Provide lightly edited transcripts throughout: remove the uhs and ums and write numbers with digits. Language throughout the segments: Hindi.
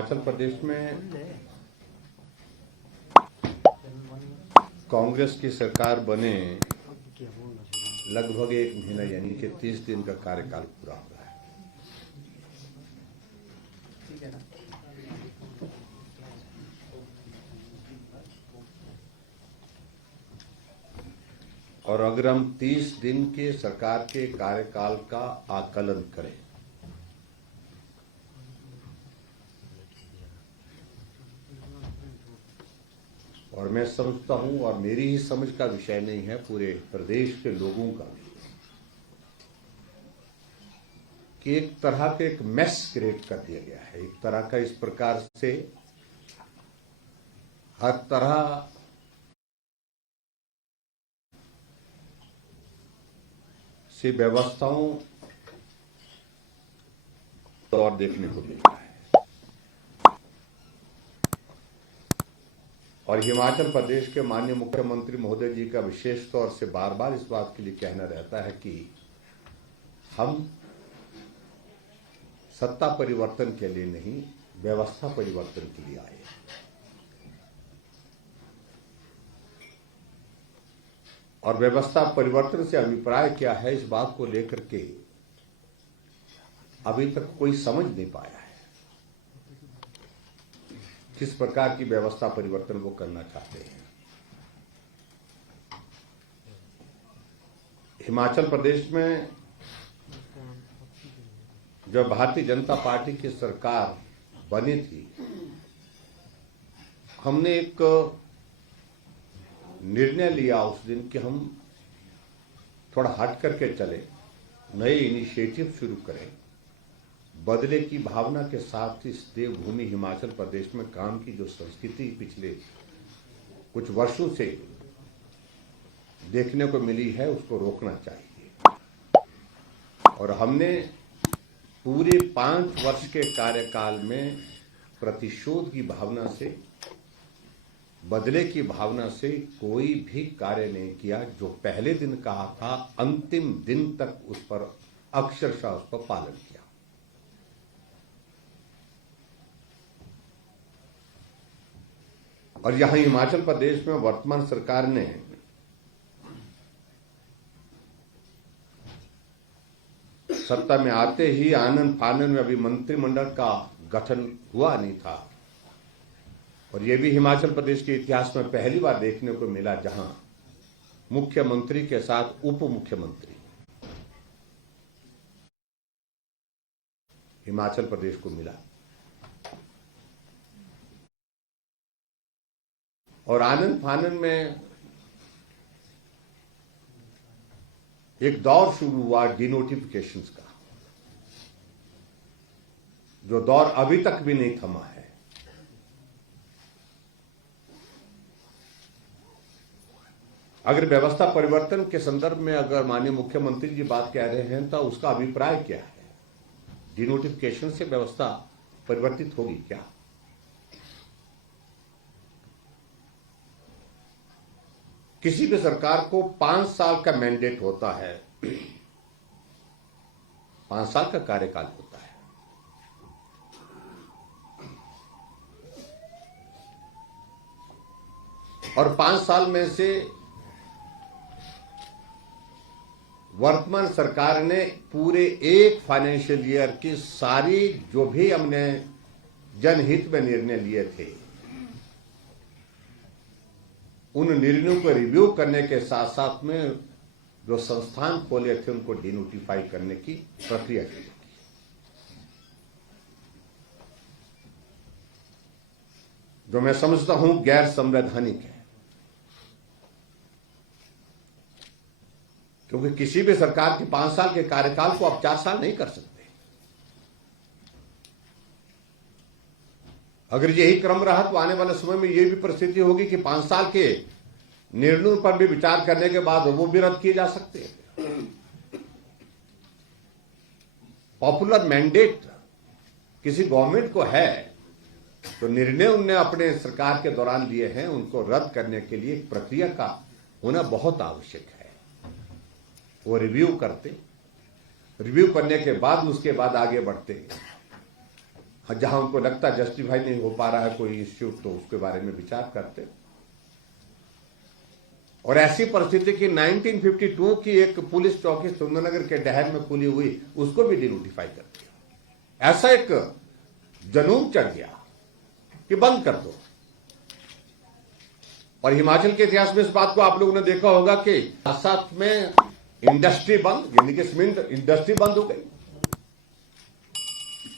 हिमाचल प्रदेश में कांग्रेस की सरकार बने लगभग 1 महीना यानी कि 30 दिन का कार्यकाल पूरा हो रहा है। और अगर हम 30 दिन के सरकार के कार्यकाल का आकलन करें और मैं समझता हूं, और मेरी ही समझ का विषय नहीं है, पूरे प्रदेश के लोगों का भी, कि एक तरह के एक मेस क्रिएट कर दिया गया है। एक तरह का इस प्रकार से हर तरह से व्यवस्थाओं और देखने को मिल रहा है। और हिमाचल प्रदेश के माननीय मुख्यमंत्री महोदय जी का विशेष तौर से बार बार इस बात के लिए कहना रहता है कि हम सत्ता परिवर्तन के लिए नहीं, व्यवस्था परिवर्तन के लिए आए। और व्यवस्था परिवर्तन से अभिप्राय क्या है, इस बात को लेकर के अभी तक कोई समझ नहीं पाया है किस प्रकार की व्यवस्था परिवर्तन वो करना चाहते हैं। हिमाचल प्रदेश में जब भारतीय जनता पार्टी की सरकार बनी थी, हमने एक निर्णय लिया उस दिन कि हम थोड़ा हट करके चले, नए इनिशिएटिव शुरू करें, बदले की भावना के साथ इस देवभूमि हिमाचल प्रदेश में काम की जो संस्कृति पिछले कुछ वर्षों से देखने को मिली है उसको रोकना चाहिए। और हमने पूरे 5 वर्ष के कार्यकाल में प्रतिशोध की भावना से, बदले की भावना से कोई भी कार्य नहीं किया। जो पहले दिन कहा था, अंतिम दिन तक उस पर अक्षरशः उस पर पालन किया। और यहां हिमाचल प्रदेश में वर्तमान सरकार ने सत्ता में आते ही आनंद फानन में, अभी मंत्रिमंडल का गठन हुआ नहीं था, और यह भी हिमाचल प्रदेश के इतिहास में पहली बार देखने को मिला जहां मुख्यमंत्री के साथ उप मुख्यमंत्री हिमाचल प्रदेश को मिला। और आनंद फानन में एक दौर शुरू हुआ डिनोटिफिकेशंस का, जो दौर अभी तक भी नहीं थमा है। अगर व्यवस्था परिवर्तन के संदर्भ में अगर माननीय मुख्यमंत्री जी बात कह रहे हैं तो उसका अभिप्राय क्या है? डिनोटिफिकेशन से व्यवस्था परिवर्तित होगी क्या? किसी भी सरकार को 5 साल का मैंडेट होता है, 5 साल का कार्यकाल होता है। और 5 साल में से वर्तमान सरकार ने पूरे एक फाइनेंशियल ईयर की सारी जो भी हमने जनहित में निर्णय लिए थे, उन निर्णयों को रिव्यू करने के साथ साथ में जो संस्थान खोले थे उनको डिनोटिफाई करने की प्रक्रिया की, जो मैं समझता हूं गैर संवैधानिक है। क्योंकि किसी भी सरकार के 5 साल के कार्यकाल को आप 4 साल नहीं कर सकते। अगर यही क्रम रहा तो आने वाले समय में यह भी परिस्थिति होगी कि 5 साल के निर्णयों पर भी विचार करने के बाद वो भी रद्द किए जा सकते हैं। पॉपुलर मैंडेट किसी गवर्नमेंट को है तो निर्णय उनने अपने सरकार के दौरान लिए हैं, उनको रद्द करने के लिए प्रक्रिया का होना बहुत आवश्यक है। वो रिव्यू करते, रिव्यू करने के बाद उसके बाद आगे बढ़ते। जहां उनको लगता जस्टिफाई नहीं हो पा रहा है कोई इश्यू तो उसके बारे में विचार करते। और ऐसी परिस्थिति की 1952 की एक पुलिस चौकी सुंदरनगर के डहर में खुली हुई, उसको भी डिनोटिफाई कर दिया। ऐसा एक जुनून चढ़ गया कि बंद कर दो। और हिमाचल के इतिहास में इस बात को आप लोगों ने देखा होगा कि साथ में इंडस्ट्री बंद, यानी कि सीमेंट इंडस्ट्री बंद हो गई,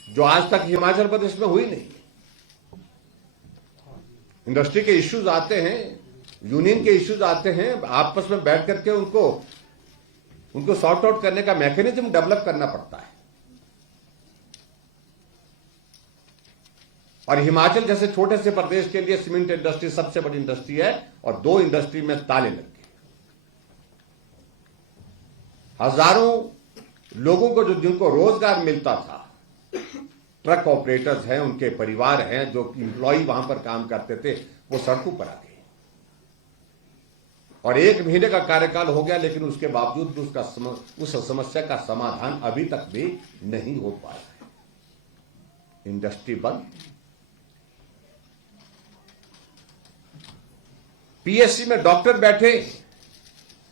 जो आज तक हिमाचल प्रदेश में हुई नहीं। इंडस्ट्री के इश्यूज आते हैं, यूनियन के इश्यूज आते हैं, आपस में बैठ करके उनको सॉर्ट आउट करने का मैकेनिज्म डेवलप करना पड़ता है। और हिमाचल जैसे छोटे से प्रदेश के लिए सीमेंट इंडस्ट्री सबसे बड़ी इंडस्ट्री है, और 2 इंडस्ट्री में ताले लग गए। हजारों लोगों को जिनको रोजगार मिलता था, ट्रक ऑपरेटर्स हैं, उनके परिवार हैं, जो इंप्लॉई वहां पर काम करते थे, वो सड़कों पर आ गए। और 1 महीने का कार्यकाल हो गया, लेकिन उसके बावजूद भी उस समस्या का समाधान अभी तक भी नहीं हो पाया है। इंडस्ट्री बंद, पीएससी में डॉक्टर बैठे,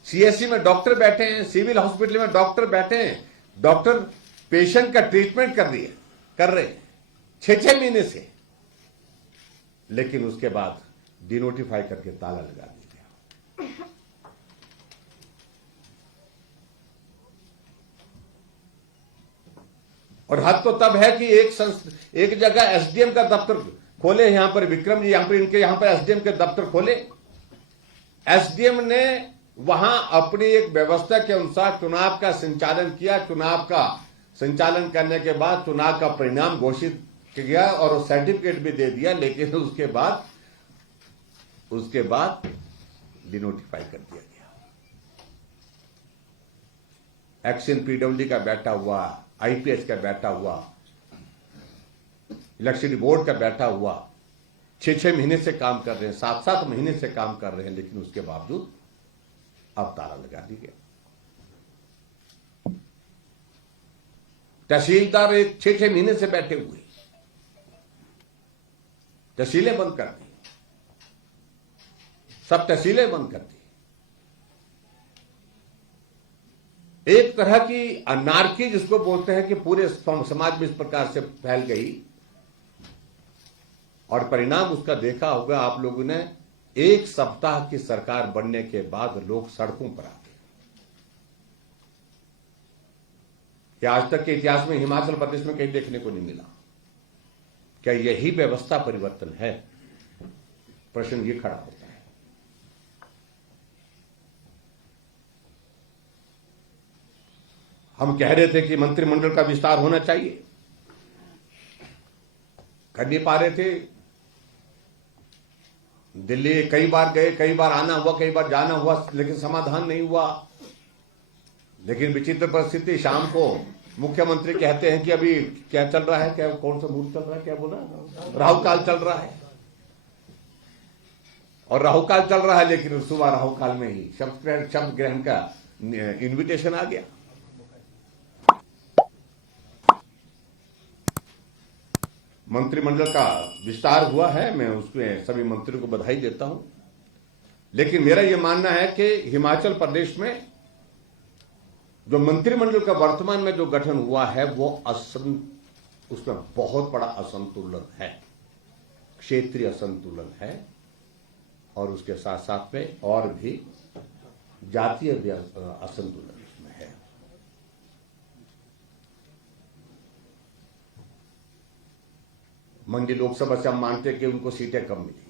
सीएससी में डॉक्टर बैठे हैं, सिविल हॉस्पिटल में डॉक्टर बैठे हैं, डॉक्टर पेशेंट का ट्रीटमेंट कर रहे 6-6 महीने से, लेकिन उसके बाद डिनोटिफाई करके ताला लगा दिया। और हद तो तब है कि एक जगह एसडीएम का दफ्तर खोले, यहां पर विक्रम जी यहां पर एसडीएम के दफ्तर खोले। एसडीएम ने वहां अपनी एक व्यवस्था के अनुसार चुनाव का संचालन किया। चुनाव का संचालन करने के बाद चुनाव का परिणाम घोषित किया और सर्टिफिकेट भी दे दिया, लेकिन उसके बाद डिनोटिफाई कर दिया गया। एक्शन पीडब्ल्यूडी का बैठा हुआ, आईपीएस का बैठा हुआ, इलेक्शन बोर्ड का बैठा हुआ 6-6 महीने से काम कर रहे हैं, 7-7 महीने से काम कर रहे हैं, लेकिन उसके बावजूद अब ताला लगा दी गया। तहसीलदार 6-6 महीने से बैठे हुए, तहसीलें बंद कर दी, सब तहसीलें बंद कर दी। एक तरह की अनार्की जिसको बोलते हैं कि पूरे समाज में इस प्रकार से फैल गई, और परिणाम उसका देखा होगा आप लोगों ने। 1 सप्ताह की सरकार बनने के बाद लोग सड़कों पर आ गए। क्या आज तक के इतिहास में हिमाचल प्रदेश में कहीं देखने को नहीं मिला? क्या यही व्यवस्था परिवर्तन है? प्रश्न ये खड़ा होता है। हम कह रहे थे कि मंत्रिमंडल का विस्तार होना चाहिए, कर नहीं पा रहे थे। दिल्ली कई बार गए, कई बार आना हुआ, कई बार जाना हुआ, लेकिन समाधान नहीं हुआ। लेकिन विचित्र परिस्थिति, शाम को मुख्यमंत्री कहते हैं कि अभी क्या चल रहा है, क्या कौन सा मुहूर्त चल रहा है, क्या बोला, राहु काल चल रहा है। और राहु काल चल रहा है, लेकिन सुबह राहु काल में ही शब्द ग्रहण का इन्विटेशन आ गया। मंत्रिमंडल का विस्तार हुआ है, मैं उसमें सभी मंत्रियों को बधाई देता हूं। लेकिन मेरा यह मानना है कि हिमाचल प्रदेश में जो मंत्रिमंडल का वर्तमान में जो गठन हुआ है, वो उसमें बहुत बड़ा असंतुलन है, क्षेत्रीय असंतुलन है, और उसके साथ साथ में और भी जातीय असंतुलन इसमें है। मंडी लोकसभा से हम मानते हैं कि उनको सीटें कम मिली,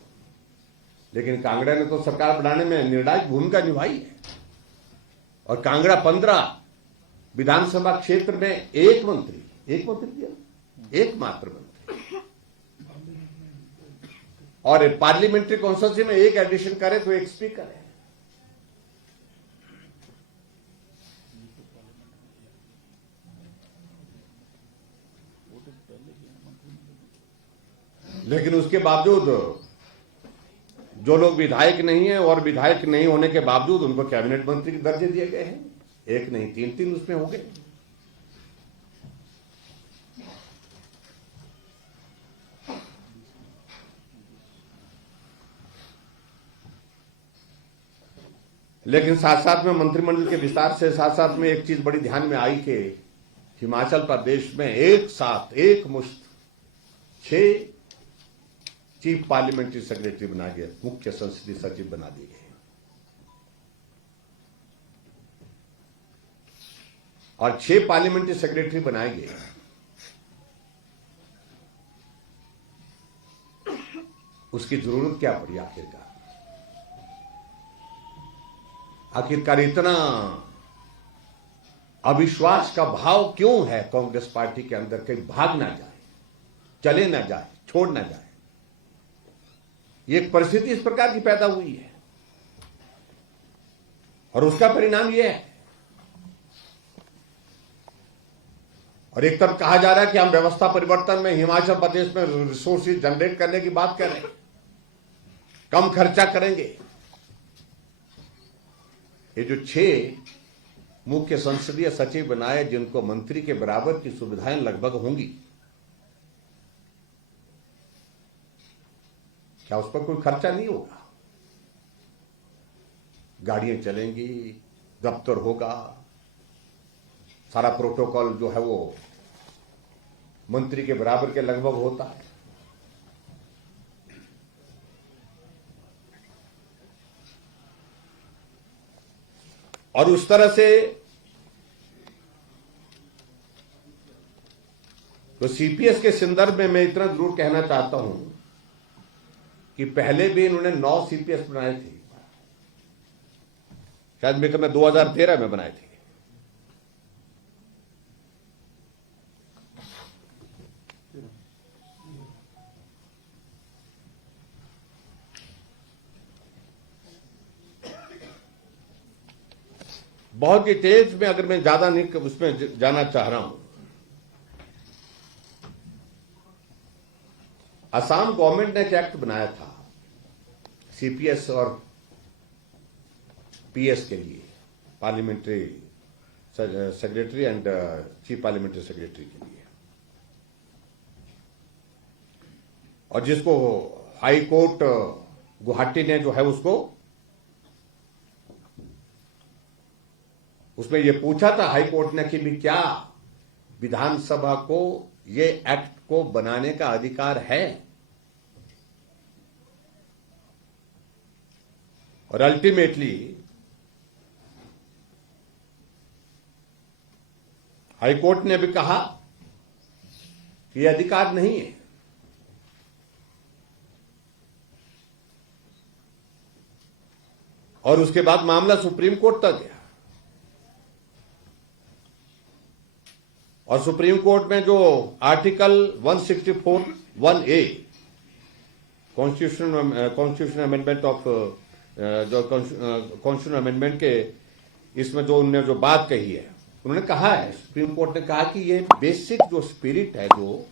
लेकिन कांगड़ा ने तो सरकार बनाने में निर्णायक भूमिका निभाई है। और कांगड़ा 15 विधानसभा क्षेत्र में एक मंत्री दिया, एकमात्र मंत्री, और पार्लियामेंट्री कॉन्स्टिट्यूंसी में एक एडिशन करे तो एक स्पीकर है। लेकिन उसके बावजूद जो लोग विधायक नहीं है, और विधायक नहीं होने के बावजूद उनको कैबिनेट मंत्री के दर्जे दिए गए हैं। एक नहीं 3 उसमें हो गए। लेकिन साथ साथ में मंत्रिमंडल के विस्तार से साथ साथ में एक चीज बड़ी ध्यान में आई कि हिमाचल प्रदेश में एक साथ एक मुश्त 6 चीफ पार्लियामेंट्री सेक्रेटरी बना गया, मुख्य संसदीय सचिव बना दिए गए और 6 पार्लियामेंट्री सेक्रेटरी बनाए गए। उसकी जरूरत क्या पड़ी आखिरकार इतना अविश्वास का भाव क्यों है कांग्रेस पार्टी के अंदर? कहीं भाग ना जाए, चले ना जाए, छोड़ ना जाए। ये एक परिस्थिति इस प्रकार की पैदा हुई है और उसका परिणाम यह है। और एक तरफ कहा जा रहा है कि हम व्यवस्था परिवर्तन में हिमाचल प्रदेश में रिसोर्सेज जनरेट करने की बात कर रहे हैं, कम खर्चा करेंगे। ये जो 6 मुख्य संसदीय सचिव बनाए, जिनको मंत्री के बराबर की सुविधाएं लगभग होंगी, क्या उस पर कोई खर्चा नहीं होगा? गाड़ियां चलेंगी, दफ्तर होगा, सारा प्रोटोकॉल जो है वो मंत्री के बराबर के लगभग होता है। और उस तरह से तो सीपीएस के संदर्भ में मैं इतना जरूर कहना चाहता हूं कि पहले भी इन्होंने 9 सीपीएस बनाए थे, शायद मेरे ख्याल में 2013 में बनाए थे। बहुत डिटेल्स में अगर मैं ज्यादा नहीं उसमें जाना चाह रहा हूं, असम गवर्नमेंट ने एक एक्ट बनाया था सीपीएस और पीएस के लिए, parliamentary secretary and chief parliamentary secretary के लिए, और जिसको हाई कोर्ट गुवाहाटी ने जो है उसमें यह पूछा था हाई कोर्ट ने कि भी क्या विधानसभा को ये एक्ट को बनाने का अधिकार है? और अल्टीमेटली हाई कोर्ट ने भी कहा कि यह अधिकार नहीं है। और उसके बाद मामला सुप्रीम कोर्ट तक गया और सुप्रीम कोर्ट में जो article 164(1)(a) constitution amendment of जो कॉन्स्टिट्यूशन अमेंडमेंट के इसमें जो उन्होंने जो बात कही है, उन्होंने कहा है, सुप्रीम कोर्ट ने कहा कि ये बेसिक जो स्पिरिट है जो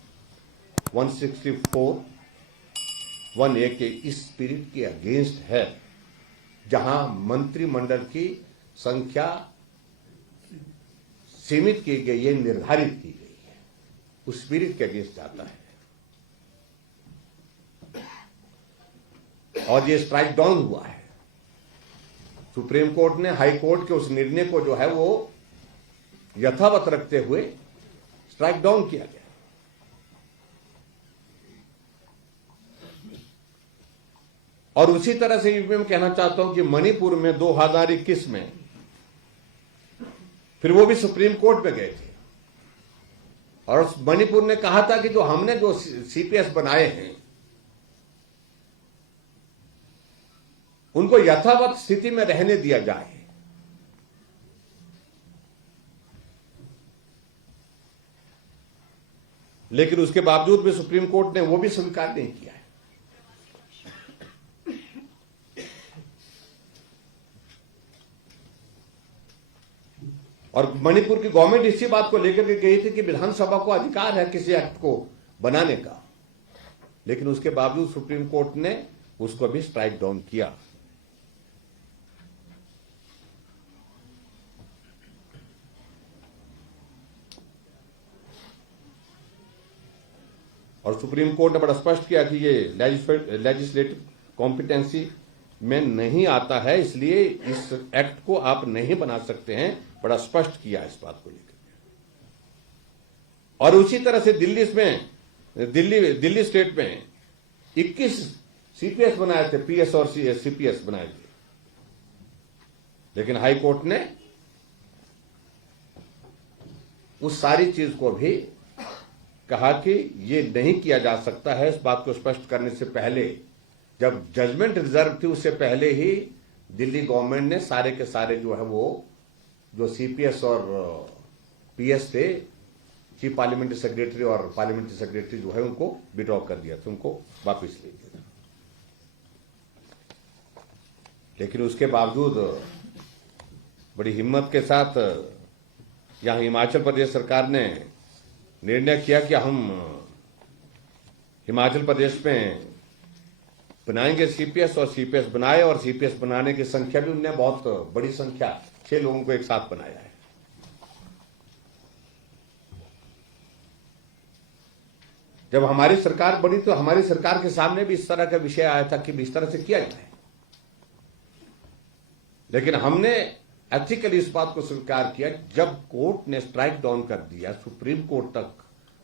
164(1)(a) के इस स्पिरिट के अगेंस्ट है, जहां मंत्रिमंडल की संख्या सीमित की गई है, निर्धारित की गई है, उस स्पिरिट के अगेंस्ट जाता है। और ये स्ट्राइक डाउन हुआ है। सुप्रीम कोर्ट ने हाई कोर्ट के उस निर्णय को जो है वो यथावत रखते हुए स्ट्राइक डाउन किया गया। और उसी तरह से मैं कहना चाहता हूं कि मणिपुर में 2021 में फिर वो भी सुप्रीम कोर्ट में गए थे और मणिपुर ने कहा था कि जो हमने जो सीपीएस बनाए हैं उनको यथावत स्थिति में रहने दिया जाए। लेकिन उसके बावजूद भी सुप्रीम कोर्ट ने वो भी स्वीकार नहीं किया है। और मणिपुर की गवर्नमेंट इसी बात को लेकर के गई थी कि विधानसभा को अधिकार है किसी एक्ट को बनाने का, लेकिन उसके बावजूद सुप्रीम कोर्ट ने उसको भी स्ट्राइक डाउन किया। और सुप्रीम कोर्ट ने बड़ा स्पष्ट किया कि ये लेजिस्लेटिव कॉम्पिटेंसी में नहीं आता है, इसलिए इस एक्ट को आप नहीं बना सकते हैं। बड़ा स्पष्ट किया इस बात को लेकर। और उसी तरह से दिल्ली स्टेट में 21 सीपीएस बनाए थे, पीएस और सीपीएस बनाए थे, लेकिन हाई कोर्ट ने उस सारी चीज को भी कहा कि ये नहीं किया जा सकता है। इस बात को स्पष्ट करने से पहले, जब जजमेंट रिजर्व थी, उससे पहले ही दिल्ली गवर्नमेंट ने सारे के सारे जो है वो जो सीपीएस और पीएस थे, चीफ पार्लियामेंट्री सेक्रेटरी और पार्लियामेंट्री सेक्रेटरी जो है उनको विड्रॉ कर दिया था, उनको वापस ले दिया। लेकिन उसके बावजूद बड़ी हिम्मत के साथ यहां हिमाचल प्रदेश सरकार ने निर्णय किया कि हम हिमाचल प्रदेश में बनाएंगे सीपीएस, और सीपीएस बनाए, और सीपीएस बनाने की संख्या भी उनने बहुत बड़ी संख्या 6 लोगों को एक साथ बनाया है। जब हमारी सरकार बनी तो हमारी सरकार के सामने भी इस तरह का विषय आया था कि इस तरह से किया जाए, लेकिन हमने एथिकली इस बात को स्वीकार किया। जब कोर्ट ने स्ट्राइक डाउन कर दिया, सुप्रीम कोर्ट तक,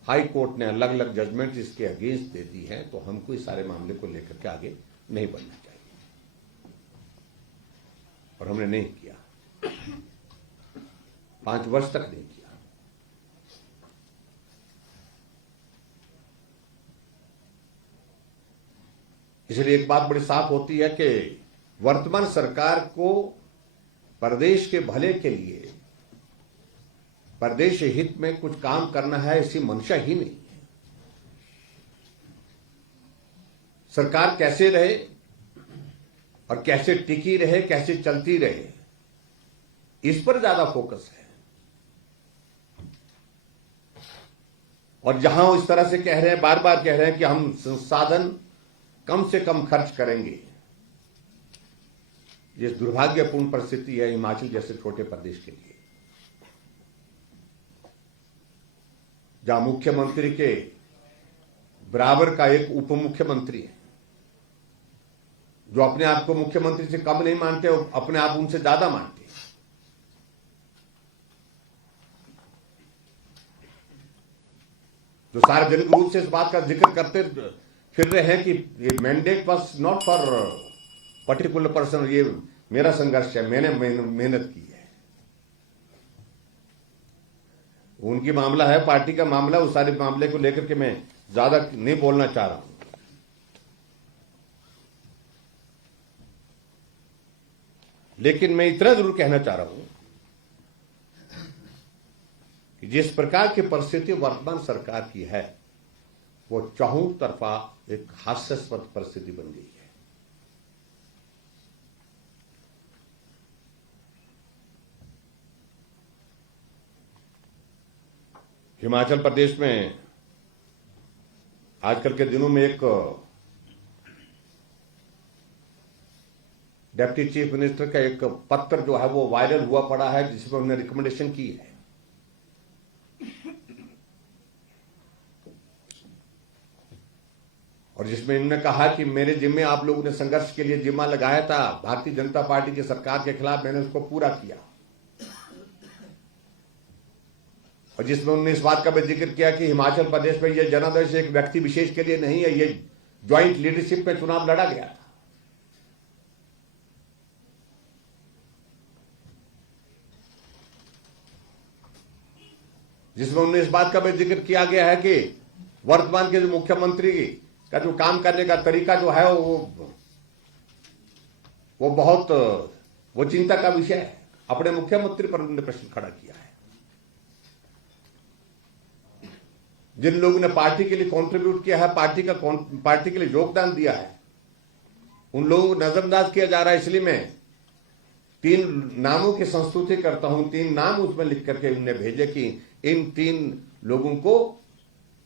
हाई कोर्ट ने अलग अलग जजमेंट इसके अगेंस्ट दे दी है, तो हमको इस सारे मामले को लेकर के आगे नहीं बढ़ना चाहिए, और हमने नहीं किया। 5 वर्ष तक नहीं किया। इसलिए एक बात बड़ी साफ होती है कि वर्तमान सरकार को प्रदेश के भले के लिए, प्रदेश हित में कुछ काम करना है, ऐसी मंशा ही नहीं है। सरकार कैसे रहे और कैसे टिकी रहे, कैसे चलती रहे, इस पर ज्यादा फोकस है। और जहां इस तरह से कह रहे हैं, बार बार कह रहे हैं कि हम संसाधन कम से कम खर्च करेंगे, ये दुर्भाग्यपूर्ण परिस्थिति है हिमाचल जैसे छोटे प्रदेश के लिए, जहां मुख्यमंत्री के बराबर का एक उप मुख्यमंत्री है, जो अपने आप को मुख्यमंत्री से कम नहीं मानते, अपने आप उनसे ज्यादा मानते हैं। जो सार्वजनिक रूप से इस बात का जिक्र करते फिर रहे हैं कि ये mandate was not for particular person, ये मेरा संघर्ष है, मैंने मेहनत की है। उनकी मामला है, पार्टी का मामला, उस सारे मामले को लेकर के मैं ज्यादा नहीं बोलना चाह रहा हूं। लेकिन मैं इतना जरूर कहना चाह रहा हूं कि जिस प्रकार की परिस्थिति वर्तमान सरकार की है, वो चारों तरफा एक हास्यास्पद परिस्थिति बन गई है। हिमाचल प्रदेश में आजकल के दिनों में एक डिप्टी चीफ मिनिस्टर का एक पत्र जो है वो वायरल हुआ पड़ा है, जिसमें उन्होंने रिकमेंडेशन की है और जिसमें इन्होंने कहा कि मेरे जिम्मे आप लोगों ने संघर्ष के लिए जिम्मा लगाया था भारतीय जनता पार्टी की सरकार के खिलाफ, मैंने उसको पूरा किया। और जिसमें उन्होंने इस बात का भी जिक्र किया कि हिमाचल प्रदेश में यह जनादेश एक व्यक्ति विशेष के लिए नहीं है, ये ज्वाइंट लीडरशिप में चुनाव लड़ा गया था। जिसमें उन्होंने इस बात का भी जिक्र किया गया है कि वर्तमान के जो मुख्यमंत्री का जो काम करने का तरीका जो है वो बहुत चिंता का विषय है। अपने मुख्यमंत्री पर उन्होंने प्रश्न खड़ा किया है। जिन लोगों ने पार्टी के लिए कंट्रीब्यूट किया है, पार्टी के लिए योगदान दिया है, उन लोगों को नजरअंदाज किया जा रहा है। इसलिए मैं 3 नामों की संस्तुति करता हूं। 3 नाम उसमें लिख करके उन्होंने भेजे कि इन 3 लोगों को,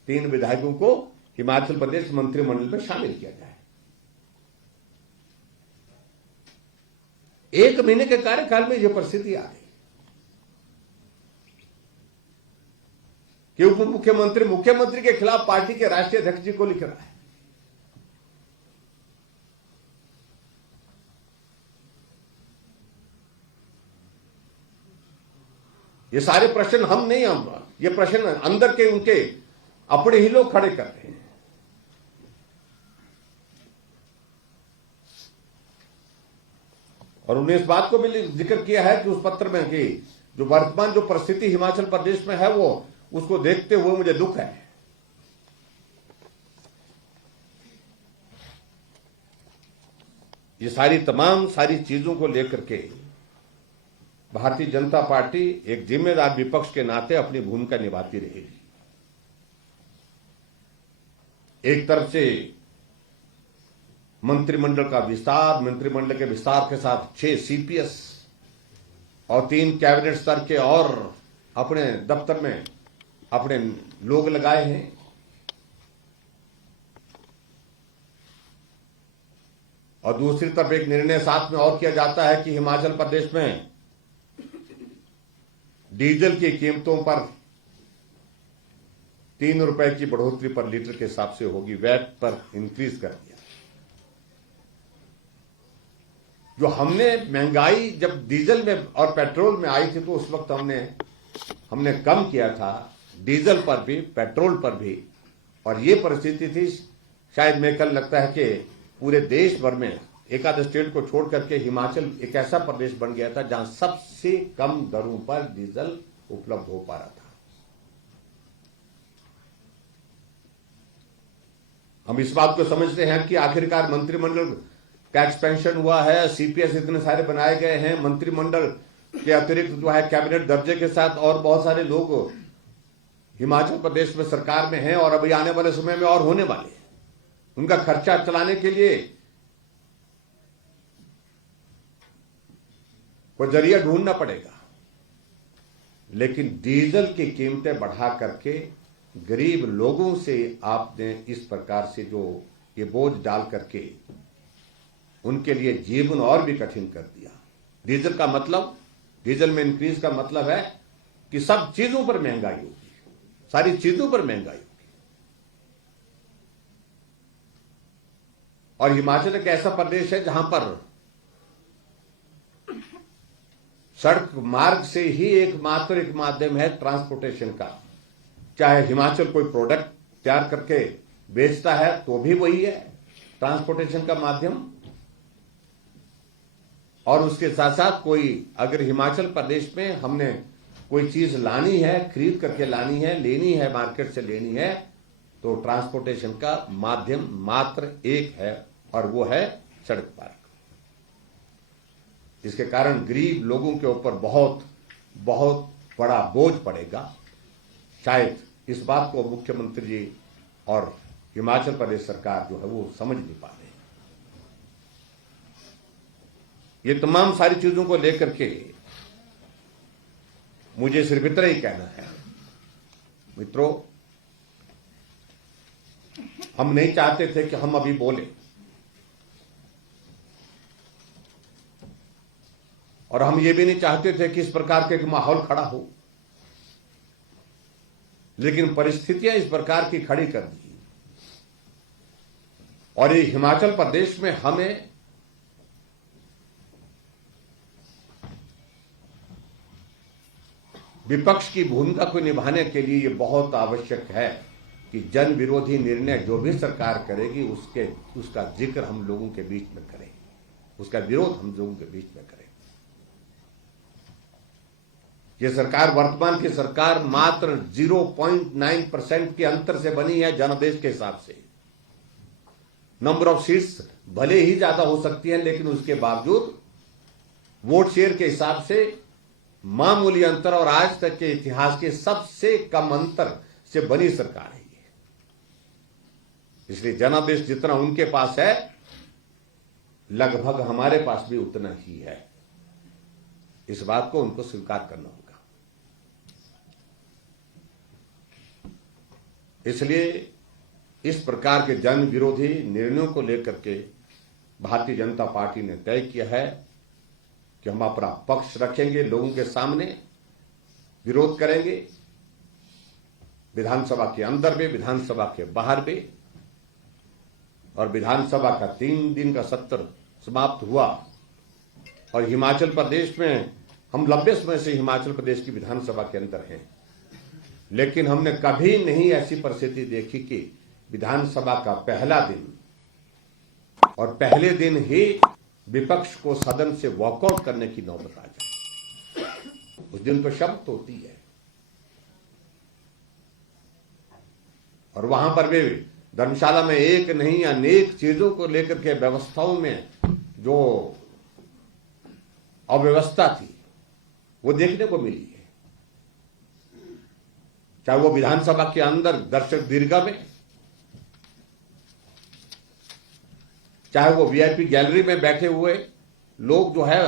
3 विधायकों को हिमाचल प्रदेश मंत्रिमंडल में शामिल किया जाए। 1 महीने के कार्यकाल में यह परिस्थिति आ गई कि उप मुख्यमंत्री के खिलाफ पार्टी के राष्ट्रीय अध्यक्ष जी को लिख रहा है। ये सारे प्रश्न हम नहीं, हम ये प्रश्न अंदर के उनके अपने ही लोग खड़े कर रहे हैं। और उन्होंने इस बात को भी जिक्र किया है कि उस पत्र में कि जो वर्तमान जो परिस्थिति हिमाचल प्रदेश में है, वो उसको देखते हुए मुझे दुख है। ये तमाम सारी चीजों को लेकर के भारतीय जनता पार्टी एक जिम्मेदार विपक्ष के नाते अपनी भूमिका निभाती रहेगी। एक तरफ से मंत्रिमंडल का विस्तार, मंत्रिमंडल के विस्तार के साथ 6 सीपीएस और 3 कैबिनेट स्तर के और अपने दफ्तर में अपने लोग लगाए हैं। और दूसरी तरफ एक निर्णय साथ में और किया जाता है कि हिमाचल प्रदेश में डीजल की कीमतों पर 3 रुपए की बढ़ोतरी पर लीटर के हिसाब से होगी, वैट पर इंक्रीज कर दिया। जो हमने महंगाई जब डीजल में और पेट्रोल में आई थी तो उस वक्त हमने कम किया था, डीजल पर भी पेट्रोल पर भी। और ये परिस्थिति थी, शायद मैं कल लगता है कि पूरे देश भर में एक आध स्टेट को छोड़ करके हिमाचल एक ऐसा प्रदेश बन गया था जहां सबसे कम दरों पर डीजल उपलब्ध हो पा रहा था। हम इस बात को समझते हैं कि आखिरकार मंत्रिमंडल का एक्सपेंशन हुआ है, सीपीएस इतने सारे बनाए गए हैं, मंत्रिमंडल के अतिरिक्त जो है कैबिनेट दर्जे के साथ और बहुत सारे लोग हिमाचल प्रदेश में सरकार में हैं और अभी आने वाले समय में और होने वाले हैं। उनका खर्चा चलाने के लिए कोई जरिया ढूंढना पड़ेगा। लेकिन डीजल की कीमतें बढ़ा करके गरीब लोगों से आपने इस प्रकार से जो ये बोझ डाल करके उनके लिए जीवन और भी कठिन कर दिया। डीजल का मतलब, डीजल में इंक्रीज का मतलब है कि सब चीजों पर महंगाई होगी, सारी चीजों पर महंगाई होगी। और हिमाचल एक ऐसा प्रदेश है जहां पर सड़क मार्ग से ही एकमात्र एक माध्यम है ट्रांसपोर्टेशन का। चाहे हिमाचल कोई प्रोडक्ट तैयार करके बेचता है तो भी वही है ट्रांसपोर्टेशन का माध्यम। और उसके साथ साथ कोई अगर हिमाचल प्रदेश में हमने कोई चीज लानी है, खरीद करके लानी है, लेनी है, मार्केट से लेनी है, तो ट्रांसपोर्टेशन का माध्यम मात्र एक है और वो है सड़क मार्ग। इसके कारण गरीब लोगों के ऊपर बहुत बहुत बड़ा बोझ पड़ेगा। शायद इस बात को मुख्यमंत्री जी और हिमाचल प्रदेश सरकार जो है वो समझ नहीं पा रहे। ये तमाम सारी चीजों को लेकर के मुझे सिर्फ इतना ही कहना है, मित्रों, हम नहीं चाहते थे कि हम अभी बोले और हम ये भी नहीं चाहते थे कि इस प्रकार के माहौल खड़ा हो, लेकिन परिस्थितियां इस प्रकार की खड़ी कर दी। और ये हिमाचल प्रदेश में हमें विपक्ष की भूमिका को निभाने के लिए ये बहुत आवश्यक है कि जन विरोधी निर्णय जो भी सरकार करेगी उसका जिक्र हम लोगों के बीच में करें, उसका विरोध हम लोगों के बीच में करें। ये सरकार, वर्तमान की सरकार मात्र 0.9% के अंतर से बनी है जनादेश के हिसाब से। नंबर ऑफ सीट्स भले ही ज्यादा हो सकती है, लेकिन उसके बावजूद वोट शेयर के हिसाब से मामूली अंतर और आज तक के इतिहास के सबसे कम अंतर से बनी सरकार है ये। इसलिए जनादेश जितना उनके पास है, लगभग हमारे पास भी उतना ही है। इस बात को उनको स्वीकार करना होगा। इसलिए इस प्रकार के जन विरोधी निर्णयों को लेकर के भारतीय जनता पार्टी ने तय किया है कि हम अपना पक्ष रखेंगे, लोगों के सामने विरोध करेंगे, विधानसभा के अंदर भी, विधानसभा के बाहर भी। और विधानसभा का 3 दिन का सत्र समाप्त हुआ और हिमाचल प्रदेश में हम लंबे समय से हिमाचल प्रदेश की विधानसभा के अंदर हैं, लेकिन हमने कभी नहीं ऐसी परिस्थिति देखी कि विधानसभा का पहला दिन और पहले दिन ही विपक्ष को सदन से वॉकआउट करने की नौबत आ जाए। उस दिन तो शब्द होती है, और वहां पर भी धर्मशाला में एक नहीं अनेक चीजों को लेकर के व्यवस्थाओं में जो अव्यवस्था थी वो देखने को मिली है, चाहे वो विधानसभा के अंदर दर्शक दीर्घा में, चाहे वो वीआईपी गैलरी में बैठे हुए लोग जो है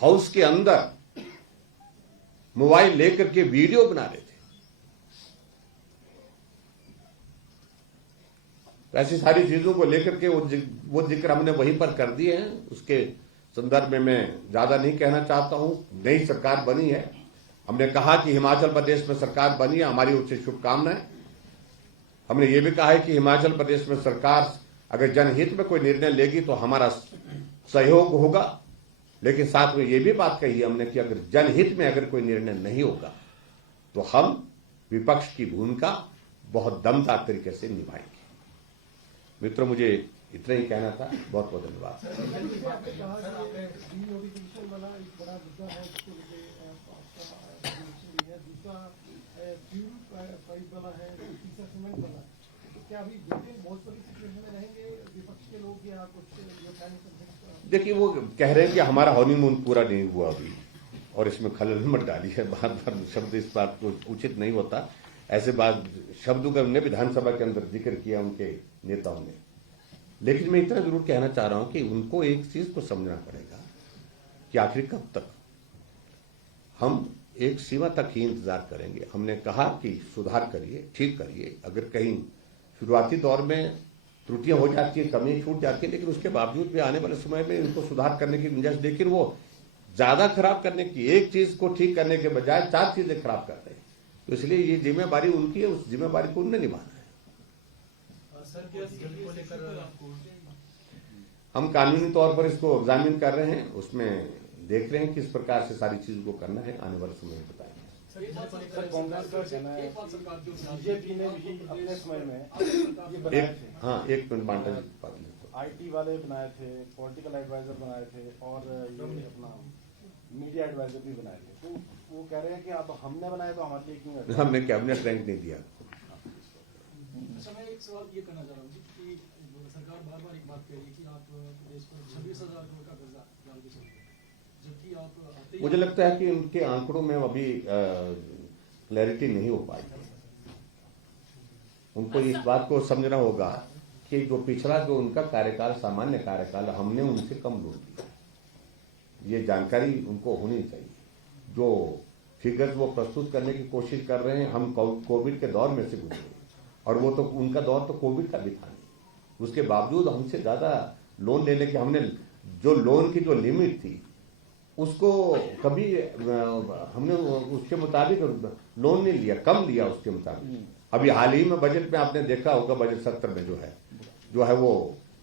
हाउस के अंदर मोबाइल लेकर के वीडियो बना रहे थे। ऐसी सारी चीजों को लेकर के वो जिक्र हमने वहीं पर कर दिए हैं। उसके संदर्भ में मैं ज्यादा नहीं कहना चाहता हूं। नई सरकार बनी है, हमने कहा कि हिमाचल प्रदेश में सरकार बनी है, हमारी उससे शुभकामनाएं। हमने ये भी कहा है कि हिमाचल प्रदेश में सरकार अगर जनहित में कोई निर्णय लेगी तो हमारा सहयोग होगा, लेकिन साथ में ये भी बात कही है हमने कि अगर जनहित में अगर कोई निर्णय नहीं होगा तो हम विपक्ष की भूमिका बहुत दमदार तरीके से निभाएंगे। मित्रों, मुझे इतना ही कहना था। बहुत बहुत धन्यवाद। देखिए, वो कह रहे हैं कि हमारा हनीमून पूरा नहीं हुआ अभी, और इसमें खलल मत डाली है। बार बार शब्द इस बात को उचित नहीं होता। ऐसे बात शब्दों का उन्होंने विधानसभा के अंदर जिक्र किया उनके नेताओं ने, लेकिन मैं इतना जरूर कहना चाह रहा हूं कि उनको एक चीज को समझना पड़ेगा कि आखिर कब तक हम एक सीमा तक ही इंतजार करेंगे। हमने कहा कि सुधार करिए, ठीक करिए। अगर कहीं शुरुआती दौर में त्रुटियां हो जाती है, कमी छूट जाती है, लेकिन उसके बावजूद भी आने वाले समय में इनको सुधार करने की गुंजाइश, लेकिन वो ज्यादा खराब करने की, एक चीज को ठीक करने के बजाय 4 चीजें खराब कर रहे हैं। तो इसलिए ये जिम्मेवारी उनकी है, उस जिम्मेवारी को उन्हें निभाना है। हम कानूनी तौर पर इसको एग्जामिन कर रहे हैं, उसमें देख रहे हैं किस प्रकार से सारी चीज को करना है। आने वाले समय में बताएंगे। कांग्रेस का कहना है बीजेपी ने भी अपने समय में ये बनाए थे। हाँ, एक मिनट बांटा आईटी वाले बनाए थे, पॉलिटिकल एडवाइजर बनाए थे, और ये अपना मीडिया एडवाइजर भी बनाए थे। तो वो कह रहे हैं कि अब हमने बनाए तो हमारे लिए क्यों? हमने कैबिनेट रैंक नहीं दिया। अच्छा, मैं एक सवाल ये करना चाह रहा हूँ कि सरकार बार-बार एक बात कह रही है कि आप प्रदेश को 26,000 करोड़ का कर्जा डाल के चल रहे हैं, जबकि आप मुझे लगता है कि उनके आंकड़ों में अभी क्लैरिटी नहीं हो पाई। उनको इस बात को समझना होगा कि जो पिछला जो उनका कार्यकाल, सामान्य कार्यकाल, हमने उनसे कम लूट लिया। ये जानकारी उनको होनी चाहिए। जो फिगर्स वो प्रस्तुत करने की कोशिश कर रहे हैं, हम कोविड के दौर में से गुजरे, और वो तो उनका दौर तो कोविड का भी था नहीं। उसके बावजूद हमसे ज्यादा लोन लेने की, हमने जो लोन की जो लिमिट थी उसको कभी हमने उसके मुताबिक लोन नहीं लिया, कम लिया उसके मुताबिक। अभी हाल ही में बजट में आपने देखा होगा, बजट सत्र में जो है वो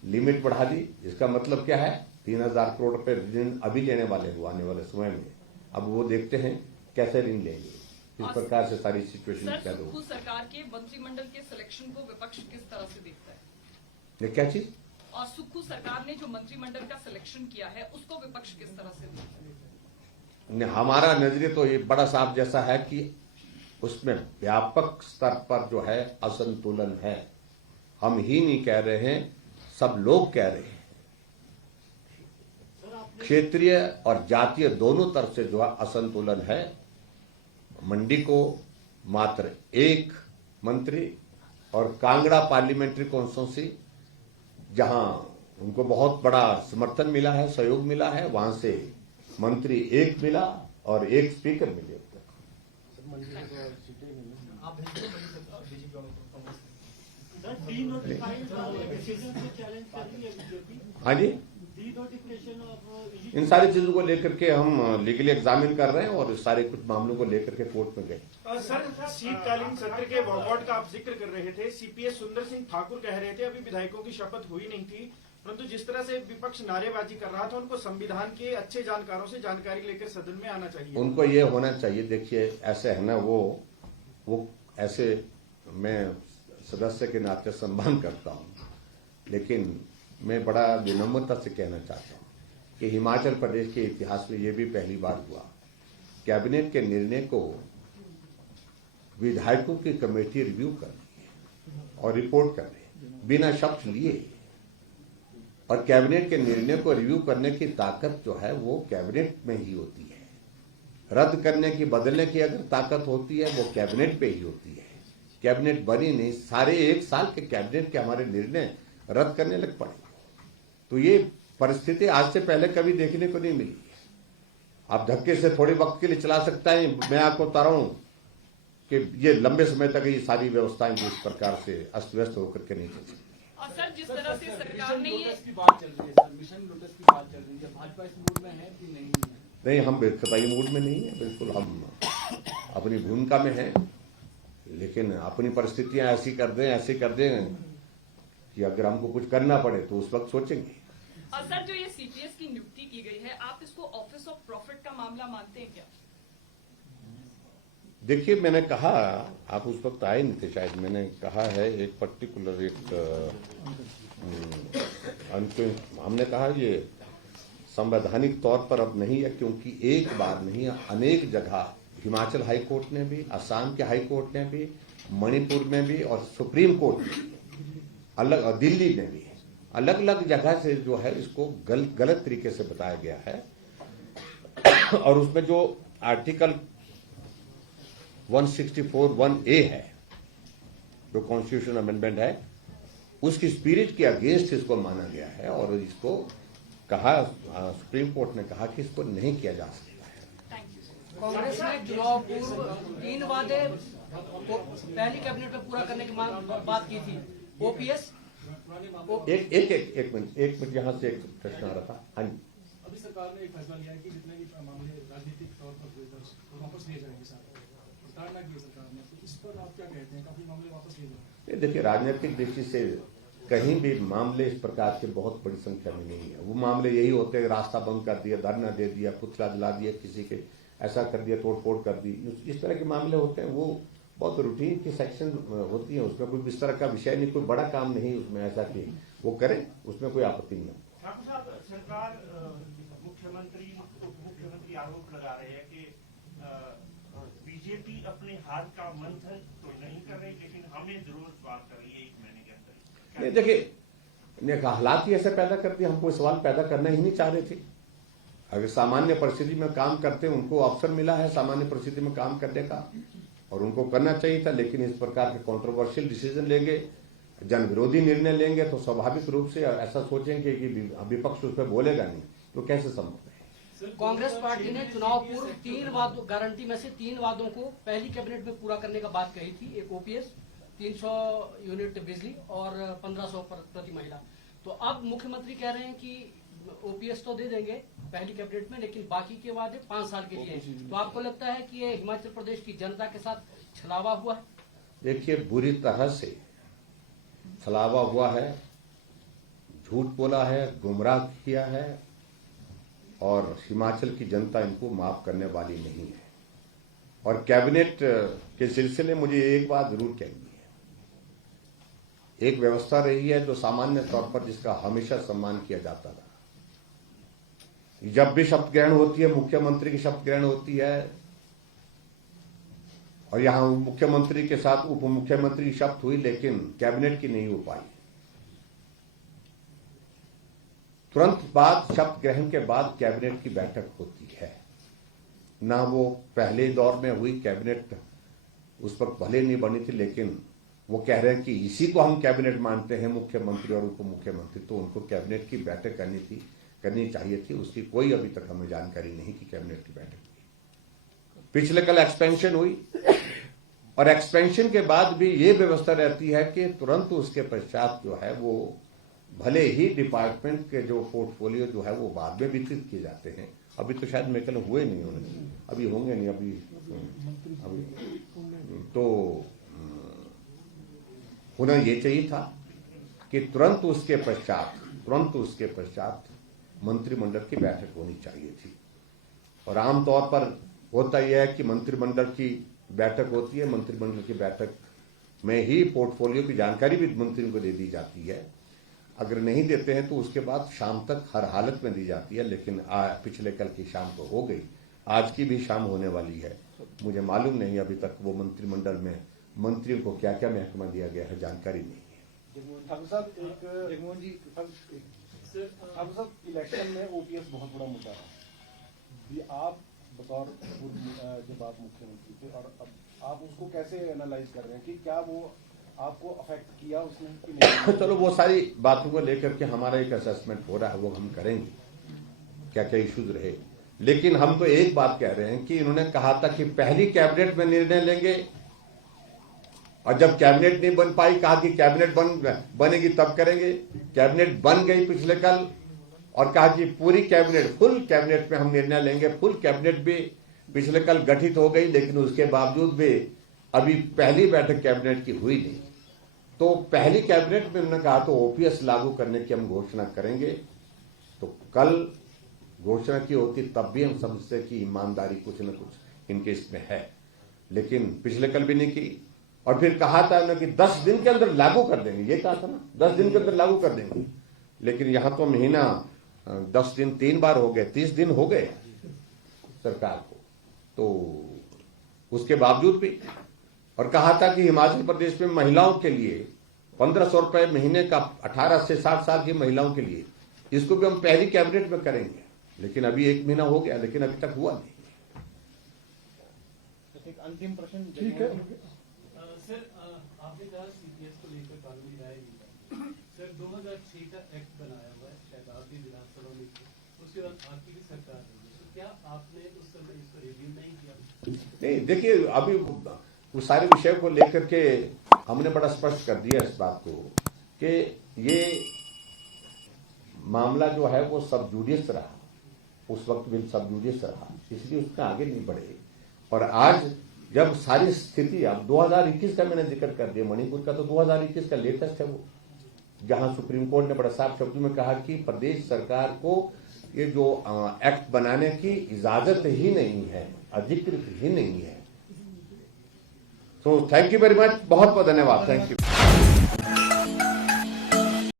लिमिट बढ़ा दी। इसका मतलब क्या है? 3,000 करोड़ रुपए ऋण अभी लेने वाले हो आने वाले समय में। अब वो देखते हैं कैसे ऋण लेंगे, इस प्रकार से सारी सिचुएशन क्या होगी। सरकार के मंत्रिमंडल के सिलेक्शन को विपक्ष किस तरह से देखता है? ये क्या चीज? और सुक्खू सरकार ने जो मंत्रिमंडल का सिलेक्शन किया है उसको विपक्ष किस तरह से देखता है? हमारा नजरिया तो ये बड़ा साफ जैसा है कि उसमें व्यापक स्तर पर जो है असंतुलन है। हम ही नहीं कह रहे हैं, सब लोग कह रहे हैं। क्षेत्रीय और जातीय दोनों तरफ से जो है असंतुलन है। मंडी को मात्र 1 मंत्री, और कांगड़ा पार्लियामेंट्री कॉन्स्टिट्यूंसी जहां उनको बहुत बड़ा समर्थन मिला है, सहयोग मिला है, वहां से मंत्री 1 मिला और 1 स्पीकर मिले। हाँ जी, इन सारी चीजों को लेकर के हम लीगली एग्जामिन कर रहे हैं, और सारे कुछ मामलों को लेकर के कोर्ट में गए। सर, शीतकालीन सत्र के वॉकआउट का आप जिक्र कर रहे थे। सीपीएस सुंदर सिंह ठाकुर कह रहे थे अभी विधायकों की शपथ हुई नहीं थी, परंतु जिस तरह से विपक्ष नारेबाजी कर रहा था, उनको संविधान के अच्छे जानकारों से जानकारी लेकर सदन में आना चाहिए। उनको ये होना चाहिए। देखिए ऐसे है ना, वो ऐसे मैं सदस्य के नाते सम्मान करता हूँ, लेकिन मैं बड़ा विनम्रता से कहना चाहता हूँ कि हिमाचल प्रदेश के इतिहास में ये भी पहली बार हुआ, कैबिनेट के निर्णय को विधायकों की कमेटी रिव्यू कर रही है और रिपोर्ट कर रही है बिना शब्द लिए। और कैबिनेट के निर्णय को रिव्यू करने की ताकत जो है वो कैबिनेट में ही होती है। रद्द करने की, बदलने की अगर ताकत होती है वो कैबिनेट पे ही होती है। कैबिनेट बनी नहीं, सारे 1 साल के कैबिनेट के हमारे निर्णय रद्द करने लग पड़े। तो ये परिस्थिति आज से पहले कभी देखने को नहीं मिली। आप धक्के से थोड़े वक्त के लिए चला सकता है, मैं आपको बता रहा हूं कि ये लंबे समय तक ये सारी व्यवस्थाएं इस प्रकार से अस्त व्यस्त होकर के नहीं चल सकती। और सर जिस तरह से सरकार ने ये की बात चल रही है सर, मिशन लोटस की बात चल रही है, भाजपा इस मूड में है कि नहीं है? नहीं, हम कतई मूड में नहीं है, बिल्कुल हम अपनी भूमिका में हैं, लेकिन अपनी परिस्थितियां ऐसी कर दें कि अगर हमको कुछ करना पड़े तो उस वक्त सोचेंगे। और सर जो ये सीपीएस की नियुक्ति की गई है, आप इसको ऑफिस ऑफ प्रॉफिट का मामला मानते हैं क्या? देखिए मैंने कहा, आप उस वक्त आए नहीं थे शायद, मैंने कहा है एक पर्टिकुलर हमने कहा ये संवैधानिक तौर पर अब नहीं है, क्योंकि एक बार नहीं अनेक जगह हिमाचल हाई कोर्ट ने भी, असम के हाई कोर्ट ने भी, मणिपुर में भी और सुप्रीम कोर्ट में अलग, दिल्ली में भी अलग अलग जगह से जो है इसको गलत तरीके से बताया गया है। और उसमें जो आर्टिकल 164(1)(a) है, जो कॉन्स्टिट्यूशन अमेंडमेंट है, उसकी स्पिरिट के अगेंस्ट इसको माना गया है और इसको कहा, सुप्रीम कोर्ट ने कहा कि इसको नहीं किया जा सकता है। कांग्रेस ने चुनाव पूर्व 3 वादे पहली कैबिनेट में पूरा करने की बात की थी। ओपीएस एक मिनट यहाँ से एक प्रश्न आ रहा था। हाँ जी, अभी सरकार ने एक फैसला लिया है कि जितने भी मामले राजनीतिक तौर पर हुए वो वापस लिए जाएंगे सारे, प्रताड़ना की सरकार ने, तो इस पर आप क्या कहते हैं? काफी मामले वापस लिए जाएंगे? देखिए राजनीतिक दृष्टि से कहीं भी मामले इस प्रकार के बहुत बड़ी संख्या में नहीं है। वो मामले यही होते हैं, रास्ता बंद कर दिया, धरना दे दिया, पुतला जला दिया, किसी के ऐसा कर दिया, तोड़फोड़ कर दी, इस तरह के मामले होते हैं। वो बहुत रूटीन की सेक्शन होती है, उसमें कोई इस तरह का विषय नहीं, कोई बड़ा काम नहीं उसमें ऐसा कि वो करें, उसमें कोई आपत्ति नहीं है। ठाकुर साहब, सरकार मुख्यमंत्री उप मुख्यमंत्री आरोप लगा रहे हैं कि बीजेपी अपने हाथ का मंथन तो नहीं कर रही, लेकिन हमें जरूर सवाल कर रही है 1 महीने के अंदर। नहीं देखिए, हालात ही ऐसे पैदा करती है, हम कोई सवाल पैदा करना ही नहीं चाह रहे थे। अगर सामान्य परिस्थिति में काम करते, उनको अवसर मिला है सामान्य परिस्थिति में काम करने का और उनको करना चाहिए था, लेकिन इस प्रकार के कंट्रोवर्शियल डिसीजन लेंगे, जन विरोधी निर्णय लेंगे तो स्वाभाविक रूप से ऐसा सोचेंगे कि विपक्ष उस पर बोलेगा नहीं, तो कैसे संभव है। कांग्रेस पार्टी ने चुनाव पूर्व 3 वादों गारंटी में से 3 वादों को पहली कैबिनेट में पूरा करने का बात कही थी। एक ओपीएस, 300 यूनिट बिजली और 1500 प्रति महिला। तो अब मुख्यमंत्री कह रहे हैं कि ओपीएस तो दे देंगे पहली कैबिनेट में, लेकिन बाकी के वादे 5 साल के लिए हैं। तो आपको लगता है कि ये हिमाचल प्रदेश की जनता के साथ छलावा हुआ है? देखिए, बुरी तरह से छलावा हुआ है, झूठ बोला है, गुमराह किया है और हिमाचल की जनता इनको माफ करने वाली नहीं है। और कैबिनेट के सिलसिले मुझे एक बात जरूर कहनी है, एक व्यवस्था रही है जो सामान्य तौर पर जिसका हमेशा सम्मान किया जाता था। जब भी शपथ ग्रहण होती है, मुख्यमंत्री की शपथ ग्रहण होती है और यहां मुख्यमंत्री के साथ उप मुख्यमंत्री की शपथ हुई, लेकिन कैबिनेट की नहीं हो पाई। तुरंत बाद शपथ ग्रहण के बाद कैबिनेट की बैठक होती है, ना वो पहले दौर में हुई। कैबिनेट उस वक्त भले नहीं बनी थी, लेकिन वो कह रहे हैं कि इसी को हम कैबिनेट मानते हैं, मुख्यमंत्री और उप मुख्यमंत्री, तो उनको कैबिनेट की बैठक करनी चाहिए थी। उसकी कोई अभी तक हमें जानकारी नहीं कि कैबिनेट की बैठक हुई। पिछले कल एक्सपेंशन हुई और एक्सपेंशन के बाद भी ये व्यवस्था रहती है कि तुरंत उसके पश्चात जो है वो भले ही डिपार्टमेंट के जो पोर्टफोलियो जो है वो बाद में वितरित किए जाते हैं। अभी तो शायद मेरे ख्याल हुए नहीं होंगे, अभी होंगे नहीं, अभी तो होना ये चाहिए था कि तुरंत उसके पश्चात तुरंत उसके पश्चात मंत्रिमंडल की बैठक होनी चाहिए थी। और आमतौर पर होता यह है कि मंत्रिमंडल की बैठक होती है, मंत्रिमंडल की बैठक में ही पोर्टफोलियो की जानकारी भी मंत्रियों को दे दी जाती है। अगर नहीं देते हैं तो उसके बाद शाम तक हर हालत में दी जाती है, लेकिन पिछले कल की शाम को हो गई, आज की भी शाम होने वाली है। मुझे मालूम नहीं अभी तक वो मंत्रिमंडल में मंत्रियों को क्या क्या महकमा दिया गया है, जानकारी नहीं है। ठाकुर साहब, इलेक्शन में ओपीएस बहुत बड़ा मुद्दा है। ये आप बतौर जब आप मुख्यमंत्री थे और अब आप उसको कैसे एनालाइज कर रहे हैं कि क्या वो आपको अफेक्ट किया उसने कि नहीं? चलो वो सारी बातों को लेकर के हमारा एक असेसमेंट हो रहा है, वो हम करेंगे, क्या क्या इश्यूज रहे। लेकिन हम तो एक बात कह रहे हैं कि इन्होंने कहा था कि पहली कैबिनेट में निर्णय लेंगे, और जब कैबिनेट नहीं बन पाई कहा कि कैबिनेट बनेगी तब करेंगे। कैबिनेट बन गई पिछले कल और कहा कि पूरी कैबिनेट, फुल कैबिनेट में हम निर्णय लेंगे। फुल कैबिनेट भी पिछले कल गठित हो गई, लेकिन उसके बावजूद भी अभी पहली बैठक कैबिनेट की हुई नहीं। तो पहली कैबिनेट में उन्होंने कहा तो ओपीएस लागू करने की हम घोषणा करेंगे। तो कल घोषणा की होती तब भी हम समझते कि ईमानदारी कुछ न कुछ इनके इसमें है, लेकिन पिछले कल भी नहीं की। और फिर कहा था उन्होंने कि 10 दिन के अंदर लागू कर देंगे, ये कहा था ना, 10 दिन के अंदर लागू कर देंगे। लेकिन यहां तो महीना 10 दिन 3 बार हो गए, 30 दिन हो गए सरकार को। तो उसके बावजूद भी, और कहा था कि हिमाचल प्रदेश में महिलाओं के लिए 1500 रुपए महीने का 18 से 60 साल की महिलाओं के लिए, इसको भी हम पहली कैबिनेट में करेंगे। लेकिन अभी 1 महीना हो गया, लेकिन अभी तक हुआ नहीं। एक अंतिम प्रश्न। ठीक है सर, आपने कहा सीपीएस को लेकर कानूनी राय दी सर, 2006 का एक्ट बनाया हुआ है, शायद आपकी विधानसभा में, उसके बाद आपकी भी सरकार है, तो क्या आपने उस समय इसको रिव्यू नहीं किया? नहीं, देखिए अभी उस सारे विषय को लेकर के हमने बड़ा स्पष्ट कर दिया इस बात को कि ये मामला जो है वो सब जुडिस रहा, उस वक्त भी सब जुडिस रहा, इसलिए उसका आगे नहीं बढ़े। और आज जब सारी स्थिति, अब 2021 का मैंने जिक्र कर दिया, मणिपुर का तो 2021 का लेटेस्ट है वो, जहां सुप्रीम कोर्ट ने बड़ा साफ शब्दों में कहा कि प्रदेश सरकार को ये जो एक्ट बनाने की इजाजत ही नहीं है, अधिकृत ही नहीं है। तो थैंक यू वेरी मच, बहुत बहुत धन्यवाद, थैंक यू।